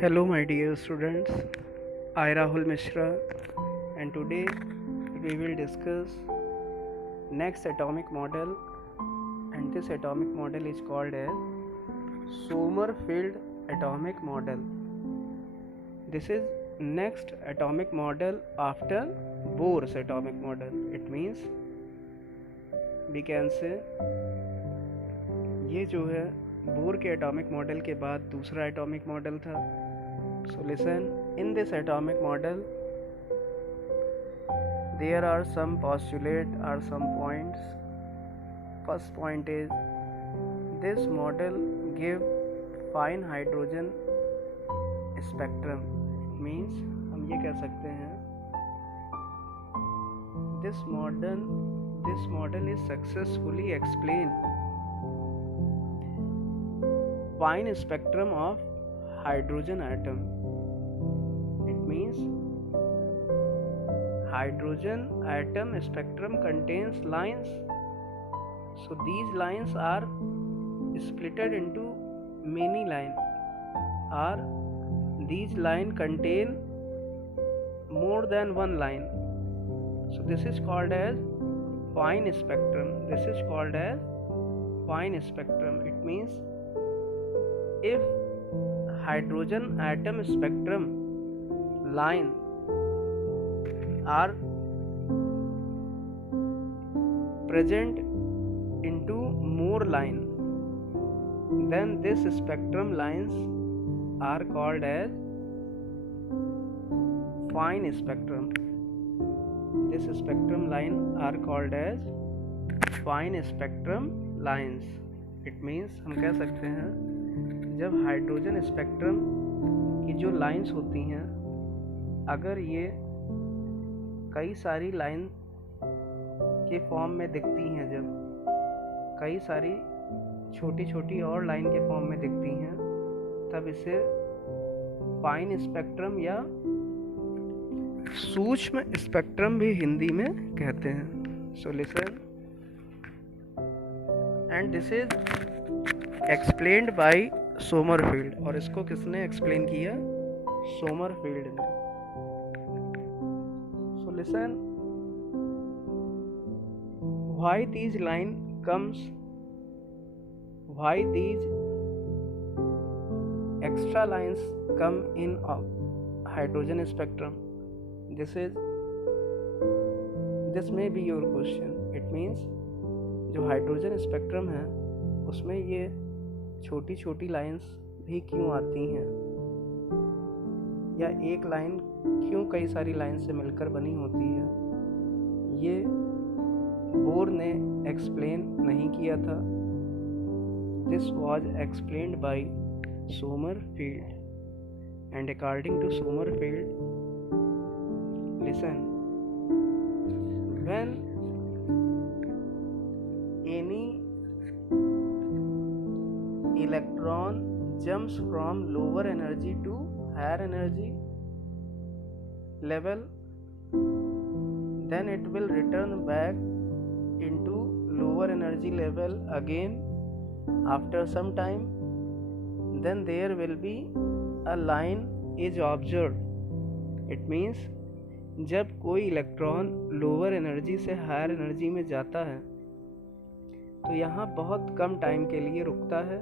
Hello, my dear students. I Rahul Mishra, and today we will discuss next atomic model, and this atomic model is called as Sommerfeld atomic model. This is next atomic model after Bohr's atomic model. It means we can say ये जो है bore के atomic model के बाद दूसरा atomic model था. So listen, in this atomic model there are some postulate or some points. First point is this model give fine hydrogen spectrum. It means हम ये कह सकते हैं this model is successfully explain fine spectrum of hydrogen atom. It means hydrogen atom spectrum contains lines. So these lines are splitted into many lines, or these lines contain more than one line. So this is called as fine spectrum. This is called as fine spectrum. It means if hydrogen atom spectrum line are present into more line, then this spectrum lines are called as fine spectrum. This spectrum line are called as fine spectrum lines. It means हम कह सकते हैं जब hydrogen spectrum की जो lines होती हैं, अगर ये कई सारी लाइन के फॉर्म में दिखती हैं, जब कई सारी छोटी छोटी और लाइन के फॉर्म में दिखती हैं, तब इसे फाइन स्पेक्ट्रम या सूक्ष्म स्पेक्ट्रम भी हिंदी में कहते हैं. So listen, and this is explained by Sommerfeld. और इसको किसने एक्सप्लेन किया? सोमरफील्ड ने. So listen, why these line comes, why these extra lines come in hydrogen spectrum. This may be your question. It means जो hydrogen spectrum है उसमें ये छोटी छोटी लाइंस भी क्यों आती हैं, या एक लाइन क्यों कई सारी लाइन से मिलकर बनी होती है, ये बोर ने एक्सप्लेन नहीं किया था. This was explained by Sommerfeld, and according to Sommerfeld, listen, when any electron jumps from lower energy to higher energy level, then it will return back into lower energy level again after some time. Then there will be a line is observed. It means जब कोई electron lower energy से higher energy में जाता है तो यहाँ बहुत कम time के लिए रुकता है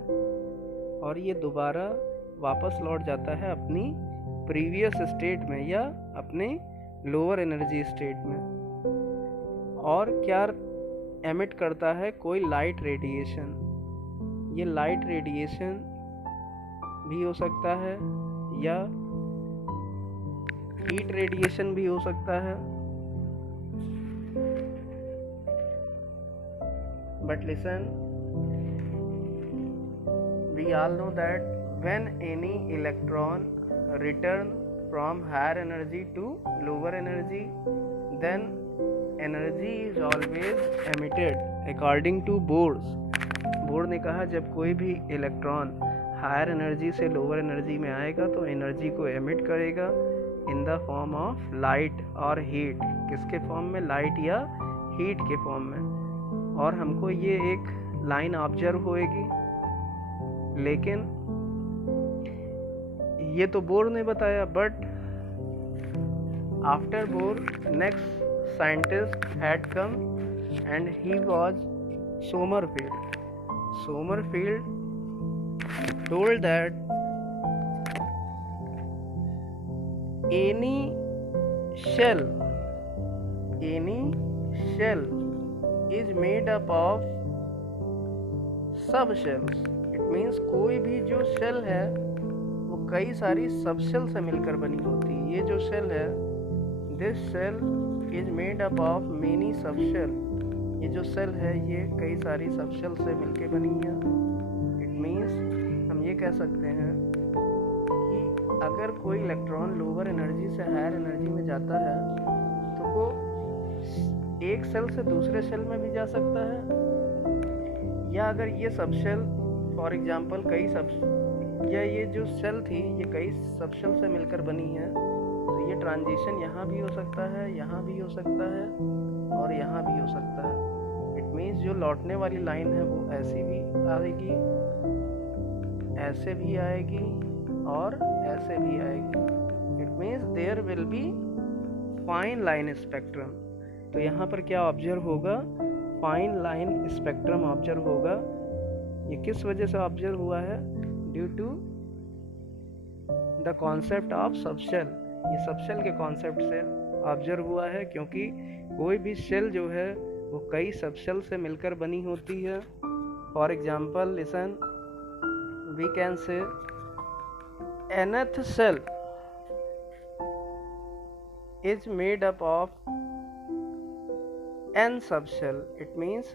और ये दोबारा वापस लौट जाता है अपनी प्रीवियस स्टेट में या अपने लोअर एनर्जी स्टेट में. और क्या एमिट करता है? कोई लाइट रेडिएशन. ये लाइट रेडिएशन भी हो सकता है या हीट रेडिएशन भी हो सकता है. But listen, we all know that when any electron return from higher energy to lower energy, then energy is always emitted according to Bohr. Bore ने कहा जब कोई भी इलेक्ट्रॉन हायर एनर्जी से लोअर एनर्जी में आएगा तो एनर्जी को एमिट करेगा in the form of light और हीट. किसके फॉर्म में? लाइट या हीट के फॉर्म में. और हमको ये एक लाइन ऑब्जर्व होएगी, लेकिन ये तो बोर ने बताया, but after bore next scientist had come and he was Sommerfeld. Sommerfeld told that any shell is made up of सब shells. इट मीन्स कोई भी जो शेल है वो कई सारी सब शेल से मिलकर बनी होती है. ये जो शेल है, this shell is made up of many sub shell. ये जो शेल है ये कई सारी सब शेल से मिलकर बनी है. इट मीन्स हम ये कह सकते हैं कि अगर कोई इलेक्ट्रॉन लोअर एनर्जी से हायर एनर्जी में जाता है तो वो एक सेल से दूसरे सेल में भी जा सकता है, या अगर ये सब शेल फॉर एग्जांपल कई सब या ये जो सेल थी ये कई सब शेल से मिलकर बनी है, तो ये ट्रांजिशन यहाँ भी हो सकता है, यहाँ भी हो सकता है और यहाँ भी हो सकता है. इट मीन्स जो लौटने वाली लाइन है वो ऐसी भी आएगी, ऐसे भी आएगी और ऐसे भी आएगी. It means there will be fine line spectrum. तो यहाँ पर क्या ऑब्जर्व होगा? फाइन लाइन स्पेक्ट्रम ऑब्जर्व होगा. ये किस वजह से ऑब्जर्व हुआ है? Due to the concept of subshell. ये सबशेल के कॉन्सेप्ट से ऑब्जर्व हुआ है, क्योंकि कोई भी शेल जो है वो कई सबशेल से मिलकर बनी होती है. For example listen, we can say nth cell is made up of n subshell. It means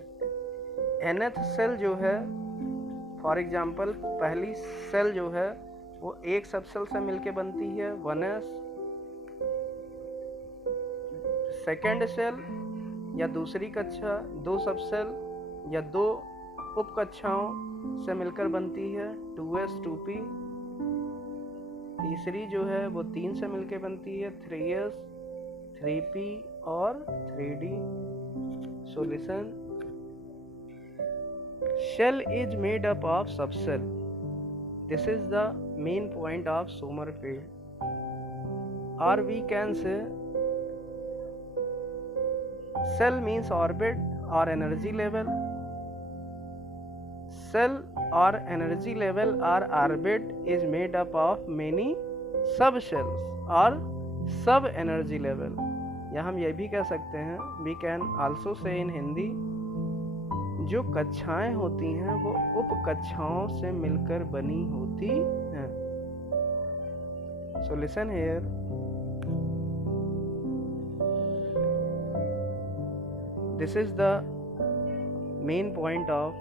nth cell जो है फॉर एग्जाम्पल पहली सेल जो है वो एक सबसेल से मिलके बनती है 1s. सेकेंड सेल या दूसरी कक्षा दो सबसेल या दो उप कक्षाओं से मिलकर बनती है 2s 2p. तीसरी जो है वो 3 से मिलके बनती है 3s 3p और 3d. So listen, shell is made up of subshell. This is the main point of Sommerfeld. Or we can say cell means orbit or energy level. Cell or energy level or orbit is made up of many subshells or sub energy level. या हम ये भी कह सकते हैं, we can also say in Hindi, जो कक्षाएं होती हैं वो उप कक्षाओं से मिलकर बनी होती हैं. So listen here. This is the main point of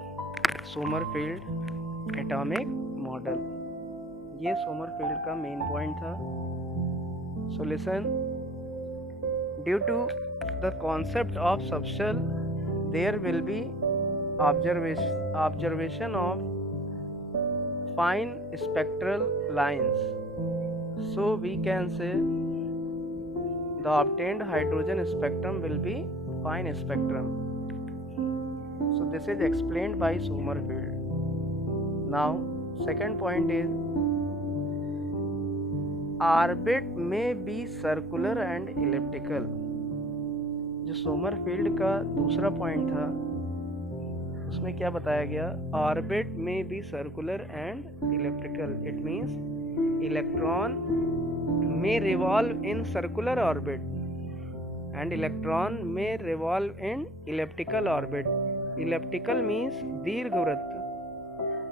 Sommerfeld atomic model. ये Sommerfeld का main point था. So listen. Due to the concept of subshell, there will be observation of fine spectral lines. So we can say the obtained hydrogen spectrum will be fine spectrum. So this is explained by Sommerfeld. Now second point is orbit may be circular and elliptical. जो Sommerfeld का दूसरा point था उसमें क्या बताया गया? Orbit में बी circular and elliptical. It means electron may revolve in circular orbit and electron may revolve in elliptical orbit. Elliptical means दीर्घवृत्त.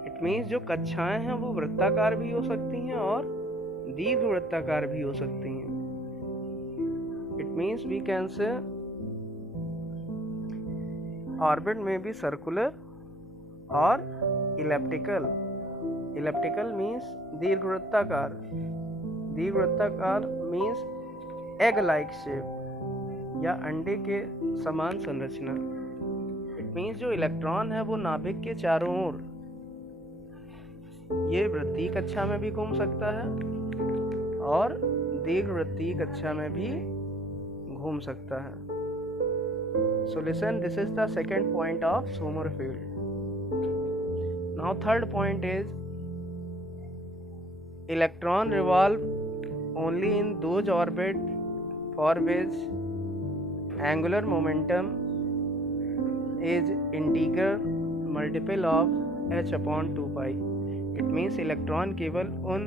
इट मीन्स जो कक्षाएं हैं वो वृत्ताकार भी हो सकती हैं और दीर्घवृत्ताकार भी हो सकती हैं. It means we can say orbit में भी सर्कुलर और इलेप्टिकल. इलेप्टिकल मीन्स दीर्घवृत्ताकार. दीर्घवृत्ताकार मीन्स एग लाइक शेप या अंडे के समान संरचना. इट मीन्स जो इलेक्ट्रॉन है वो नाभिक के चारों ओर ये वृत्तीय कक्षा में भी घूम सकता है और दीर्घवृत्तीय कक्षा में भी घूम सकता है. So listen, this is the second point of Sommerfeld. Now third point is electron revolve only in those orbit for which angular momentum is integer multiple of h upon 2 pi. It means electron केवल उन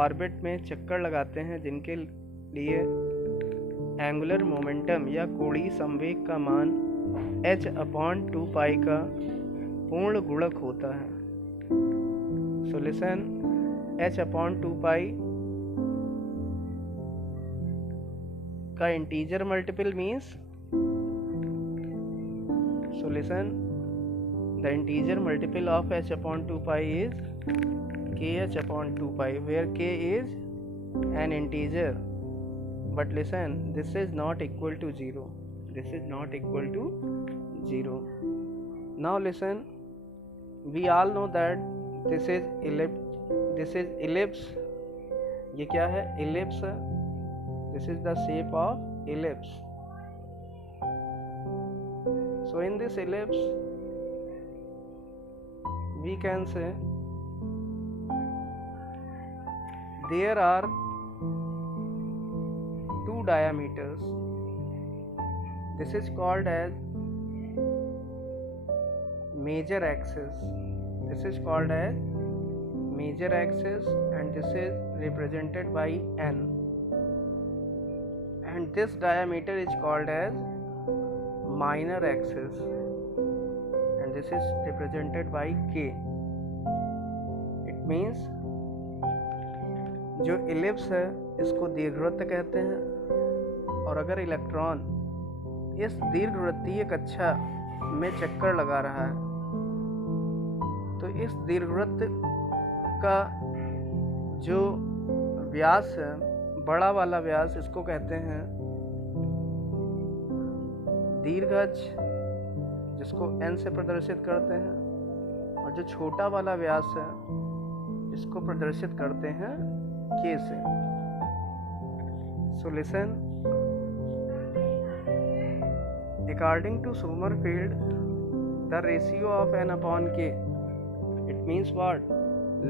orbit में चक्कर लगाते हैं जिनके लिए angular momentum या कोणीय संवेग का मान h अपॉन 2 पाई का पूर्ण गुणक होता है. सो लिसन, h अपॉन 2 पाई का integer multiple means, so listen, the integer multiple of h upon 2 pi is kh upon 2 pi, where k is an integer. But listen, this is not equal to 0. This is not equal to 0. Now listen, we all know that this is ellipse. ये क्या है? Ellipse. This is the shape of ellipse. So in this ellipse, we can say there are two diameters. This is called as major axis. This is called as major axis, and this is represented by n. And this diameter is called as minor axis, and this is represented by k. It means जो ellipse है इसको दीर्घवृत्त कहते हैं, और अगर electron इस दीर्घवृत्तीय कक्षा में चक्कर लगा रहा है तो इस दीर्घवृत्त का जो व्यास है, बड़ा वाला व्यास, इसको कहते हैं दीर्घअक्ष, जिसको n से प्रदर्शित करते हैं, और जो छोटा वाला व्यास है इसको प्रदर्शित करते हैं k से. So listen, according to Sommerfeld, the ratio of n upon k, it means what?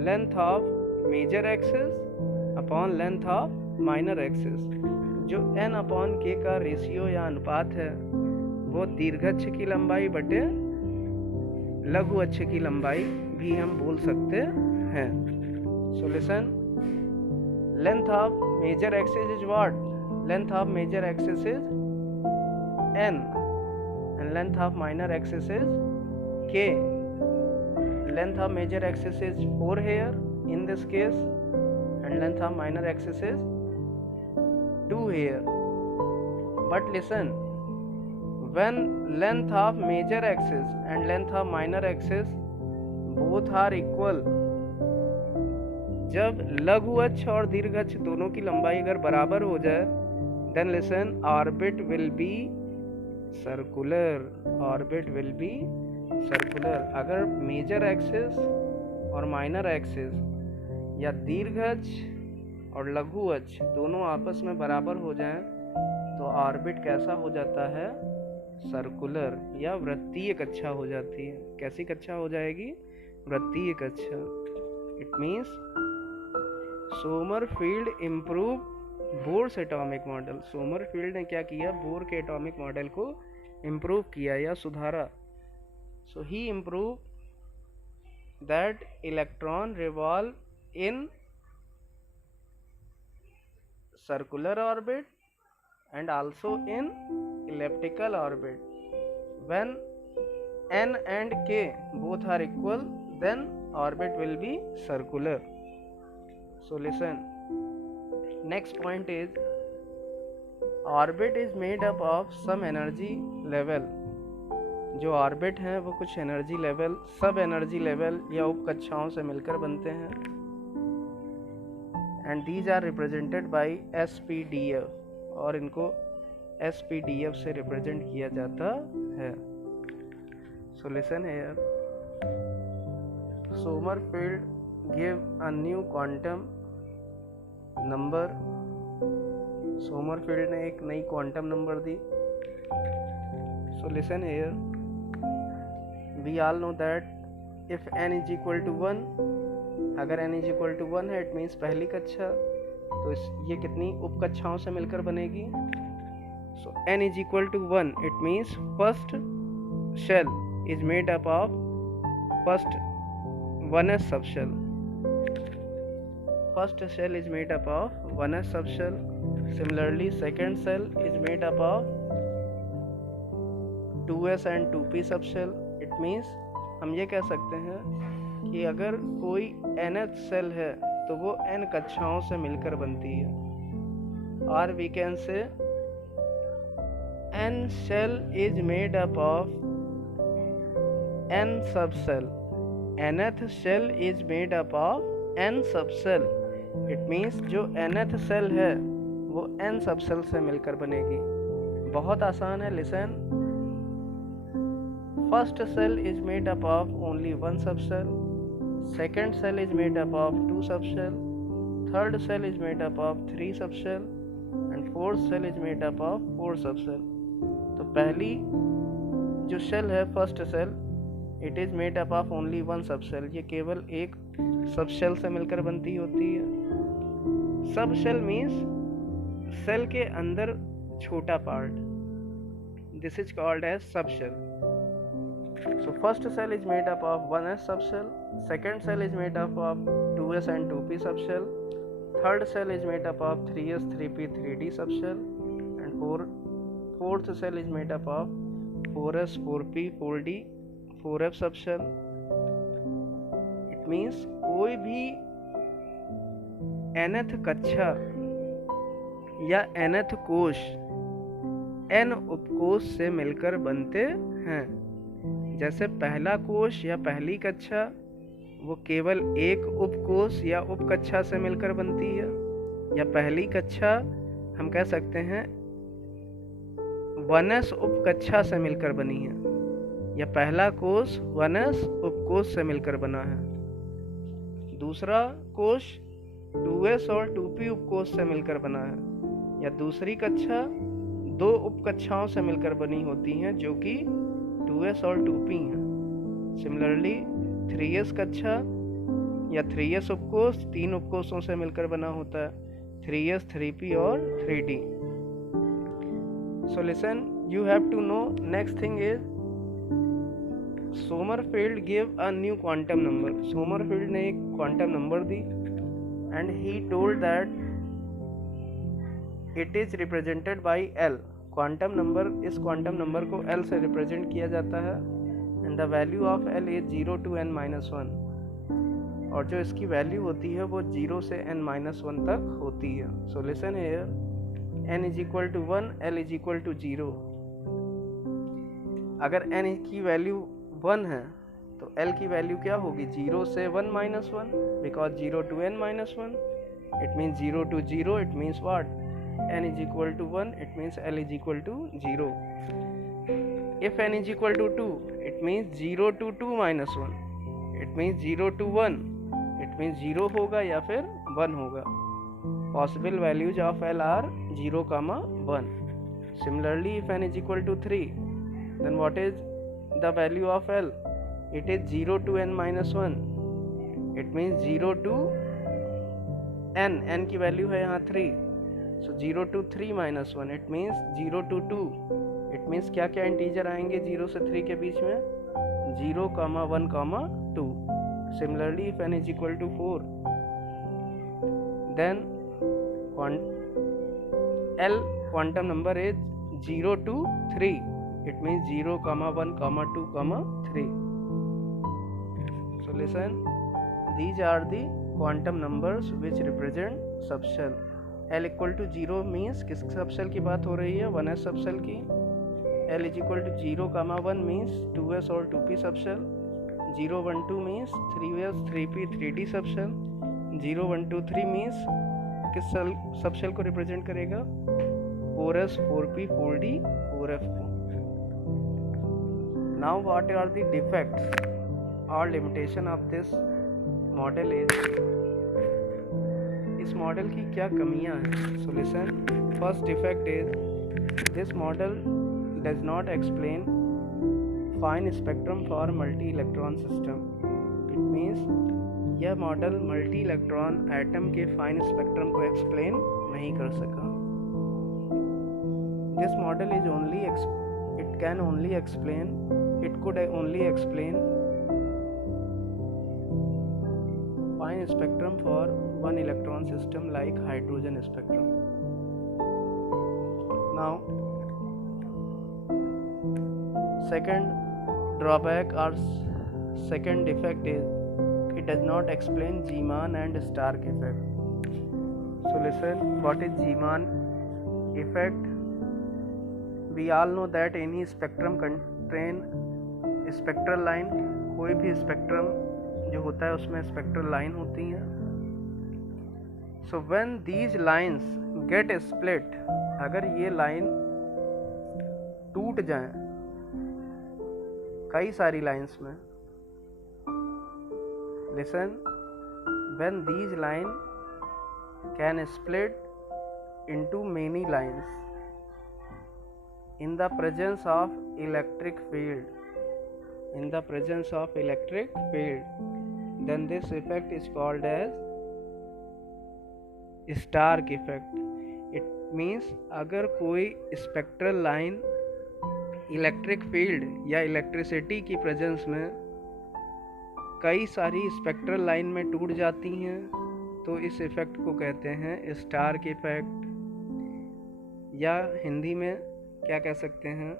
Length of major axis upon length of minor axis. जो n upon k का रेशियो या अनुपात है वो दीर्घअक्ष की लंबाई बटे लघु अक्ष की लंबाई भी हम बोल सकते हैं. So listen, length of major axis is what? Length of major axis is n, and length of minor axis is k. Length of major axis is 4 here in this case, and length of minor axis is 2 here. But listen, when length of major axis and length of minor axis both are equal, जब लघु अक्ष और दीर्घ अक्ष दोनों की लंबाई अगर बराबर हो जाए, then listen, orbit will be circular. Orbit will be circular. अगर मेजर एक्सिस और माइनर एक्सिस या दीर्घ अक्ष और लघु अक्ष दोनों आपस में बराबर हो जाएं तो ऑर्बिट कैसा हो जाता है? सर्कुलर या वृत्तीय कक्षा हो जाती है. कैसी कक्षा हो जाएगी? वृत्तीय कक्षा. It means Sommerfeld improve Bohr's atomic model. Sommerfeld ने क्या किया? बोर के एटॉमिक मॉडल को इम्प्रूव किया या सुधारा. So he improve that electron revolve in circular orbit and also in elliptical orbit. When n and k both are equal, then orbit will be circular. So listen, next point is orbit is made up of some energy level. जो orbit हैं वो कुछ energy level, sub energy level या उप कक्षाओं से मिलकर बनते हैं, and these are represented by SPDF, और इनको SPDF से रिप्रेजेंट किया जाता है. So listen here, Sommerfeld give a new quantum number. सोमरफील्ड ने एक नई क्वांटम नंबर दी. So listen here, we all know that if n is equal to 1, अगर n इज इक्वल टू 1 है इट मीन्स पहली कक्षा, तो ये कितनी उप कक्षाओं से मिलकर बनेगी? So n is equal to 1 it means first shell is made up of first 1s subshell. First shell is made up of 1s subshell. Similarly, second shell is made up of 2s and 2p subshell. It means हम ये कह सकते हैं कि अगर कोई nth cell है तो वो n कक्षाओं से मिलकर बनती है. Or we can say n shell is made up of n subshell. nth shell is made up of n subshell. It means जो nth सेल है वो n सबसेल से मिलकर बनेगी. बहुत आसान है. Listen, first shell is made up of only 1 subshell, second shell is made up of 2 subshell, third shell is made up of 3 subshell and fourth shell is made up of 4 subshell. तो पहली जो shell है first shell, it is made up of only 1 subshell. ये केवल एक subshell से मिलकर बनती होती है. सब शेल मीन्स सेल के अंदर छोटा part. This is called as sub shell. So first shell is made up of 1s subshell, second shell is made up of 2s and 2p subshell, third shell is made up of 3s 3p 3d subshell and fourth shell is made up of 4s 4p 4d 4f subshell. It means कोई भी nth कक्षा या nth कोश n उपकोश से मिलकर बनते हैं. जैसे पहला कोश या पहली कक्षा वो केवल एक उपकोश या उपकक्षा से मिलकर बनती है, या पहली कक्षा हम कह सकते हैं 1s उपकक्षा से मिलकर बनी है, या पहला कोश 1s उपकोश से मिलकर बना है. दूसरा कोश 2s और 2p उपकोश से मिलकर बना है, या दूसरी कक्षा 2 उपकक्षाओं से मिलकर बनी होती हैं जो कि 2s और 2p हैं. सिमिलरली 3s कक्षा या 3s उपकोश 3 उपकोशों से मिलकर बना होता है, 3s 3p और 3d. So listen, you have to know. Next thing is Sommerfeld gave a new quantum number. Sommerfeld ने एक quantum number the and he told that it is represented by L. Quantum number, इस quantum number को L से represent किया जाता है and the value of L is 0 to n-1. और जो इसकी वैल्यू होती है वो 0 से n-1 तक होती है. So listen here, n is equal to 1, L is equal to 0. अगर n की वैल्यू 1 है तो L की वैल्यू क्या होगी? 0 से 1-1, because 0 to n-1. It means 0 to 0, it means what? n is equal to 1, it means L is equal to 0. If n is equal to 2, it means 0 to 2-1. It means 0 to 1, it means 0 होगा या फिर 1 होगा. Possible values of L are 0, 1. Similarly, if n is equal to 3, then what is the value of L? It is 0 to n-1. It means 0 to n की value है यहाँ 3. So 0 to 3-1, it means 0 to 2. It means क्या क्या integer आएंगे 0 से 3 के बीच में? 0, 1, 2. Similarly, if n is equal to 4, then L quantum number is 0 to 3. It means 0, 1, 2, 3. So listen, these are the quantum numbers which represent subshell. L equal to 0 means किस subshell की बात हो रही है? 1s सबसेल की. L is equal to 0, 1 means 2s और 2p subshell. 0, 1, 2 means 3s 3p 3d subshell. 0, 1, 2, 3 means किस subshell को रिप्रेजेंट करेगा? 4s 4p 4d 4f को. Now what are the defects or limitation of this model is? इस model की क्या कमियां हैं? So listen, first defect is this model does not explain fine spectrum for multi-electron system. It means यह model multi electron atom के fine spectrum को explain नहीं कर सका। This model is only it can only explain it could only explain fine spectrum for one electron system like hydrogen spectrum. Now second drawback or second defect is it does not explain Zeeman and Stark effect. So listen, what is Zeeman effect? We all know that any spectrum contain spectral line. कोई भी spectrum जो होता है उसमें spectral line होती हैं. So when these lines get split, अगर ये लाइन टूट जाएं कई सारी लाइंस में, listen, when these line can split into many lines in the presence of electric field, then this effect is called as Stark effect. It means अगर कोई spectral line electric field या electricity की presence में कई सारी spectral line में टूट जाती हैं तो इस इफ़ेक्ट को कहते हैं स्टार्क इफ़ेक्ट, या हिंदी में क्या कह सकते हैं,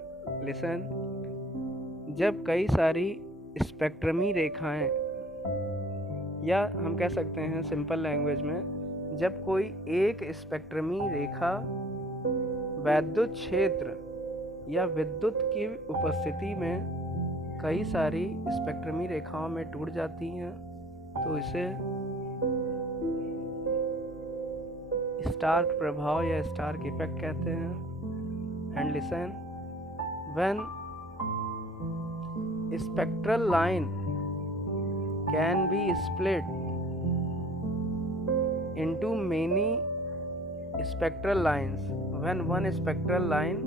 लिसन, जब कई सारी स्पेक्ट्रमी रेखाएं, या हम कह सकते हैं सिंपल लैंग्वेज में, जब कोई एक स्पेक्ट्रमी रेखा वैद्युत क्षेत्र या विद्युत की उपस्थिति में कई सारी स्पेक्ट्रमी रेखाओं में टूट जाती हैं तो इसे स्टार्क प्रभाव या स्टार्क इफेक्ट कहते हैं। And listen, when spectral line can be split into many spectral lines, when one spectral line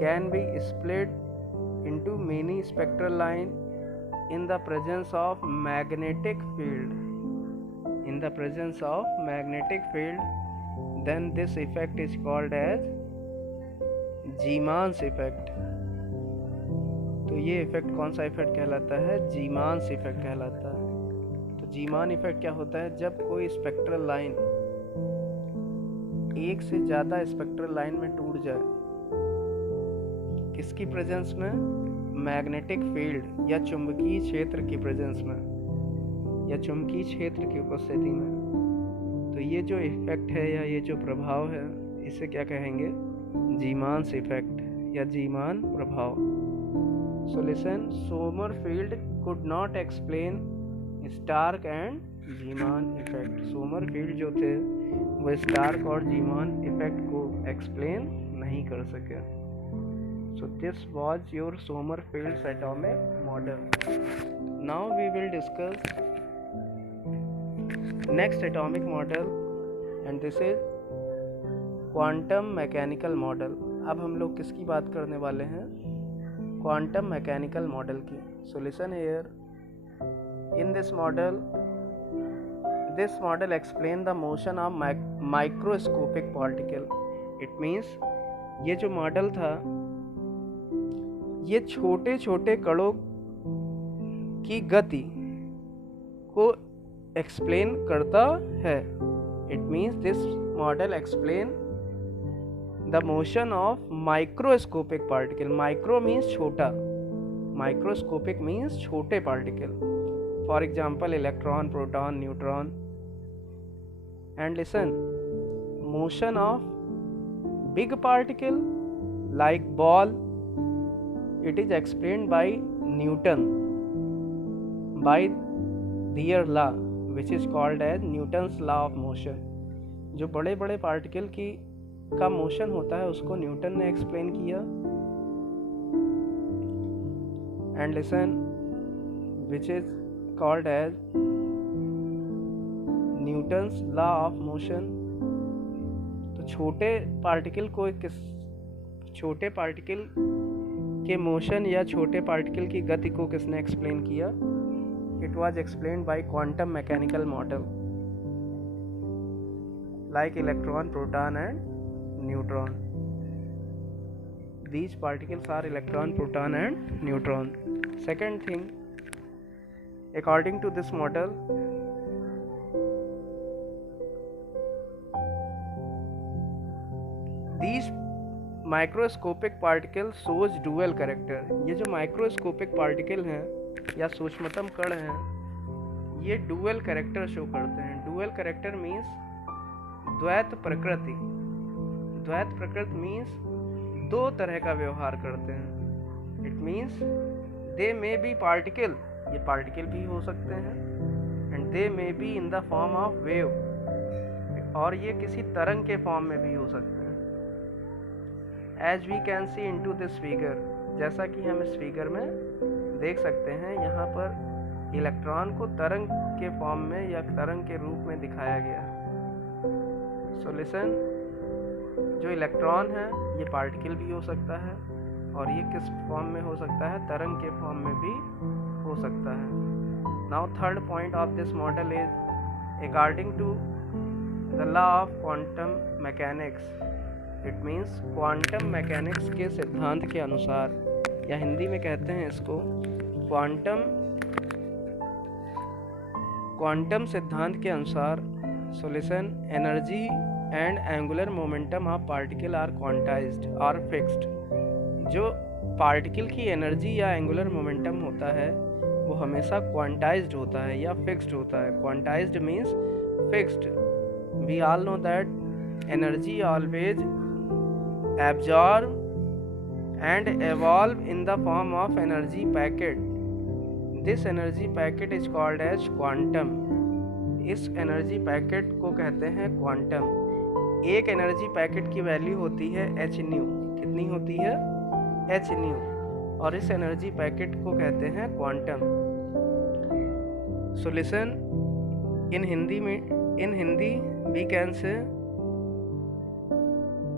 can be split into many spectral line in the presence of magnetic field, then this effect is called as Zeeman's effect. तो ये effect कौन सा effect कहलाता है? जीमान्स effect कहलाता है। तो Zeeman effect क्या होता है? जब कोई स्पेक्ट्रल लाइन एक से ज़्यादा स्पेक्ट्रल लाइन में टूट जाए, किसकी प्रेजेंस में? मैग्नेटिक फील्ड या चुंबकीय क्षेत्र की प्रेजेंस में या चुंबकीय क्षेत्र की उपस्थिति में। तो ये जो इफेक्ट है या ये जो प्रभाव है इसे क्या कहेंगे? जीमान्स इफेक्ट या जीमान प्रभाव। So listen, Sommerfeld could not explain Stark and Zeeman effect. Sommerfeld जो थे वो स्टार्क और जीमान इफेक्ट को एक्सप्लेन नहीं कर सके। So this was your Sommerfeld's atomic model. Now we will discuss next atomic model and this is quantum mechanical model. अब हम लोग किसकी बात करने वाले हैं? क्वांटम मैकेनिकल मॉडल की। सो listen here, in this model explain the motion of microscopic particle. It means ये जो मॉडल था ये छोटे छोटे कणों की गति को एक्सप्लेन करता है। It means this model explain the motion of microscopic particle. Micro means छोटा, microscopic means छोटे particle. For example, electron, proton, neutron. And listen, motion of big particle like ball, it is explained by Newton, by their law which is called as Newton's law of motion. जो बड़े बड़े particle का motion होता है उसको Newton ने explain किया। And listen, which is called as Newton's law of motion. तो छोटे पार्टिकल के मोशन या छोटे पार्टिकल की गति को किसने एक्सप्लेन किया? it was explained by quantum mechanical model like electron, proton and neutron. These particles are electron, proton and neutron. Second thing, according to this model, these microscopic particle shows dual character. ये जो microscopic particle हैं या सूक्ष्मतम कण हैं, ये dual character show करते हैं। Dual character means द्वैत प्रकृति। द्वैत प्रकृति मीन्स दो तरह का व्यवहार करते हैं। It means they may be particle, ये पार्टिकल भी हो सकते हैं, and they may be in the form of wave, और ये किसी तरंग के फॉर्म में भी हो सकते हैं। As we can see into this figure, जैसा कि हम इस फिगर में देख सकते हैं, यहाँ पर इलेक्ट्रॉन को तरंग के फॉर्म में या तरंग के रूप में दिखाया गया है। सो लिसन, जो इलेक्ट्रॉन है ये पार्टिकल भी हो सकता है, और ये किस फॉर्म में हो सकता है, तरंग के फॉर्म में भी हो सकता है। Now third point of this model is according to the law of quantum mechanics. It means quantum mechanics के सिद्धांत के अनुसार, या हिंदी में कहते हैं इसको क्वांटम सिद्धांत के अनुसार, solution energy and angular momentum of particle are quantized और फिक्स्ड। जो पार्टिकल की एनर्जी या एंगुलर मोमेंटम होता है वो हमेशा क्वांटाइज्ड होता है या फिक्स्ड होता है। Quantized means fixed. We all know that energy always absorb and evolve in the form of energy packet. This energy packet is called as quantum. इस एनर्जी पैकेट को कहते हैं क्वांटम। एक एनर्जी पैकेट की value होती है h new. कितनी होती है? h nu. और इस एनर्जी पैकेट को कहते हैं quantum. So listen, in Hindi we can say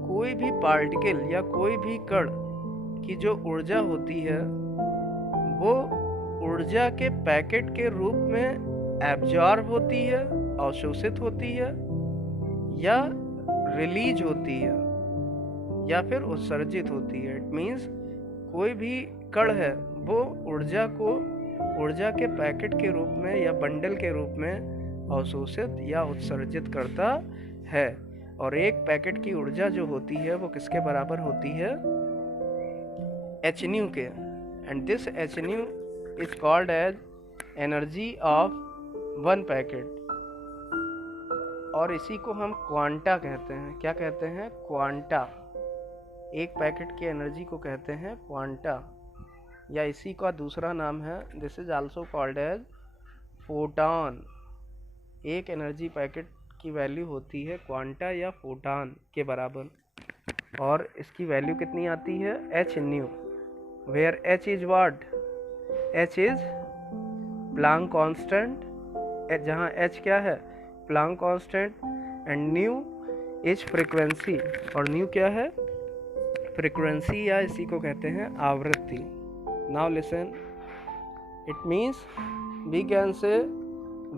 कोई भी पार्टिकल या कोई भी कण की जो ऊर्जा होती है वो ऊर्जा के पैकेट के रूप में एब्जॉर्ब होती है, अवशोषित होती है, या रिलीज होती है, या फिर उत्सर्जित होती है। इट मीन्स कोई भी कण है वो ऊर्जा के पैकेट के रूप में या बंडल के रूप में अवशोषित या उत्सर्जित करता है। और एक पैकेट की ऊर्जा जो होती है वो किसके बराबर होती है? h न्यू के। And this h nu is called as energy of one packet, और इसी को हम क्वांटा कहते हैं। क्या कहते हैं? क्वांटा। एक पैकेट की एनर्जी को कहते हैं क्वांटा, या इसी का दूसरा नाम है, this is also called as photon. एक एनर्जी पैकेट की वैल्यू होती है क्वांटा या फोटॉन के बराबर, और इसकी वैल्यू कितनी आती है? h nu. Where h is what? h is Planck constant, जहाँ h क्या है? Planck constant, and nu is frequency, और न्यू क्या है? फ्रीक्वेंसी, या इसी को कहते हैं आवृत्ति। Now listen, it means we can say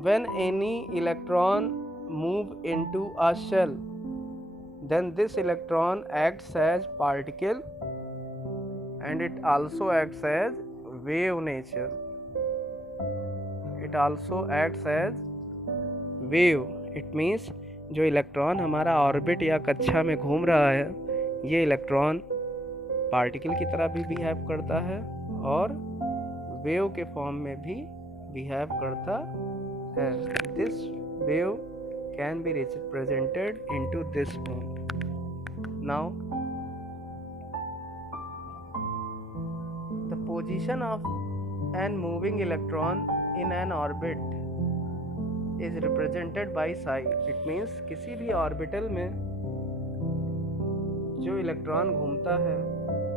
when any electron move into a shell, then this electron acts as particle and it also acts as wave nature. It also acts as wave. It means जो electron हमारा orbit या कक्षा में घूम रहा है, ये electron particle की तरह भी बिहेव करता है और वेव के फॉर्म में भी बिहेव करता है। This wave can be represented into this form. Now, the position of an moving electron in an orbit is represented by psi. It means किसी भी ऑर्बिटल में जो इलेक्ट्रॉन घूमता है,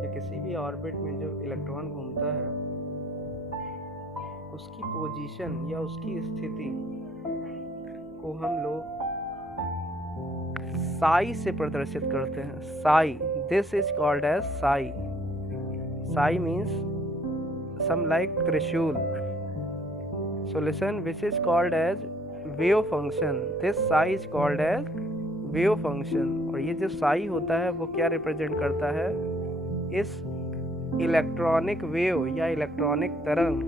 या किसी भी ऑर्बिट में जो इलेक्ट्रॉन घूमता है, उसकी पोजीशन या उसकी स्थिति को हम लोग साई से प्रदर्शित करते हैं। Psi, this is called as psi. Psi means some like trishul. So listen, which is called as wave function. This psi is called as wave function. और ये जो psi होता है वो क्या रिप्रेजेंट करता है, इस इलेक्ट्रॉनिक वेव या इलेक्ट्रॉनिक तरंग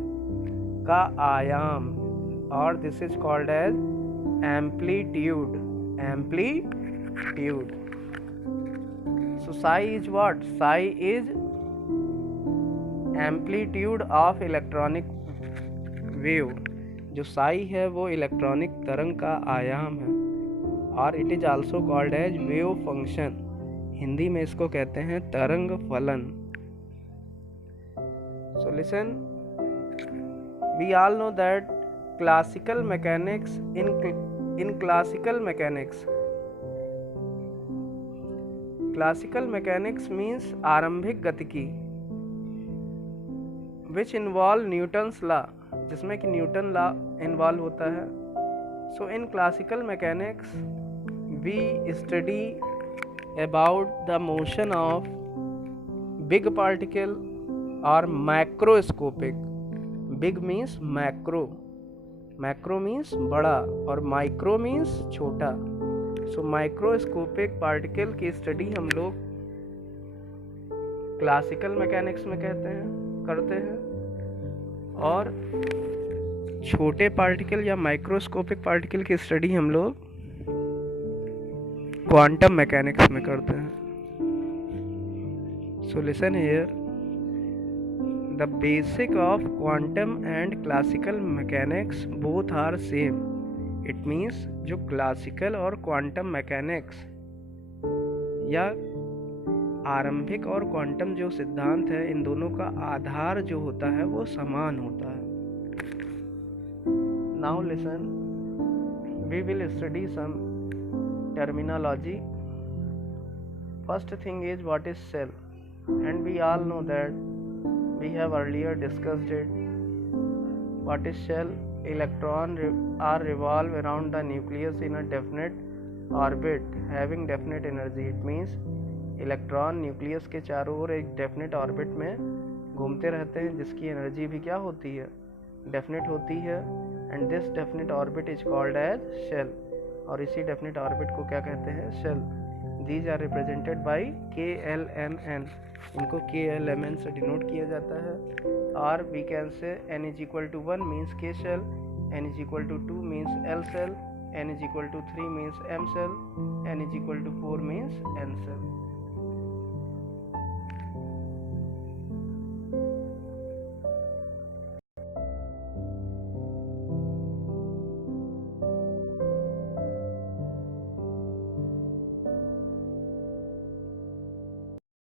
का आयाम, और this is called as amplitude. Amplitude. So psi is what? Psi is amplitude of electronic wave. जो साई है वो इलेक्ट्रॉनिक तरंग का आयाम है, और it is also called as wave function. Hindi में इसको कहते हैं तरंग फलन. So listen, we all know that classical mechanics in classical mechanics means आरंभिक गतिकी, विच इन्वॉल्व न्यूटन्स लॉ, जिसमें कि न्यूटन लॉ इन्वॉल्व होता है. So in classical mechanics we study about the motion of big particle और macroscopic. Big means macro, macro means बड़ा, और micro means छोटा. सो माइक्रोस्कोपिक पार्टिकल की स्टडी हम लोग क्लासिकल मैकेनिक्स में करते हैं, और छोटे पार्टिकल या माइक्रोस्कोपिक पार्टिकल की स्टडी हम लोग क्वांटम मैकेनिक्स में करते हैं. So listen here, the basic of quantum and classical mechanics both are same. It means जो क्लासिकल और क्वांटम मैकेनिक्स या आरंभिक और क्वांटम जो सिद्धांत है, इन दोनों का आधार जो होता है वो समान होता है. Now listen, we will study some terminology. First thing is what is shell, and we all know that we have earlier discussed it. What is shell? Electron are revolve around the nucleus in a definite orbit having definite energy. It means electron nucleus के चारों ओर एक definite orbit में घूमते रहते हैं, जिसकी energy भी क्या होती है, डेफिनेट होती है. And this definite orbit is called as shell. और इसी डेफिनेट ऑर्बिट को क्या कहते हैं? Shell. These are represented by KLMN. इनको KLMN से डिनोट किया जाता है. और we can say n is equal to 1 means K shell, n is equal to 2 means L shell, n is equal to 3 means M shell, n is equal to 4 means N shell.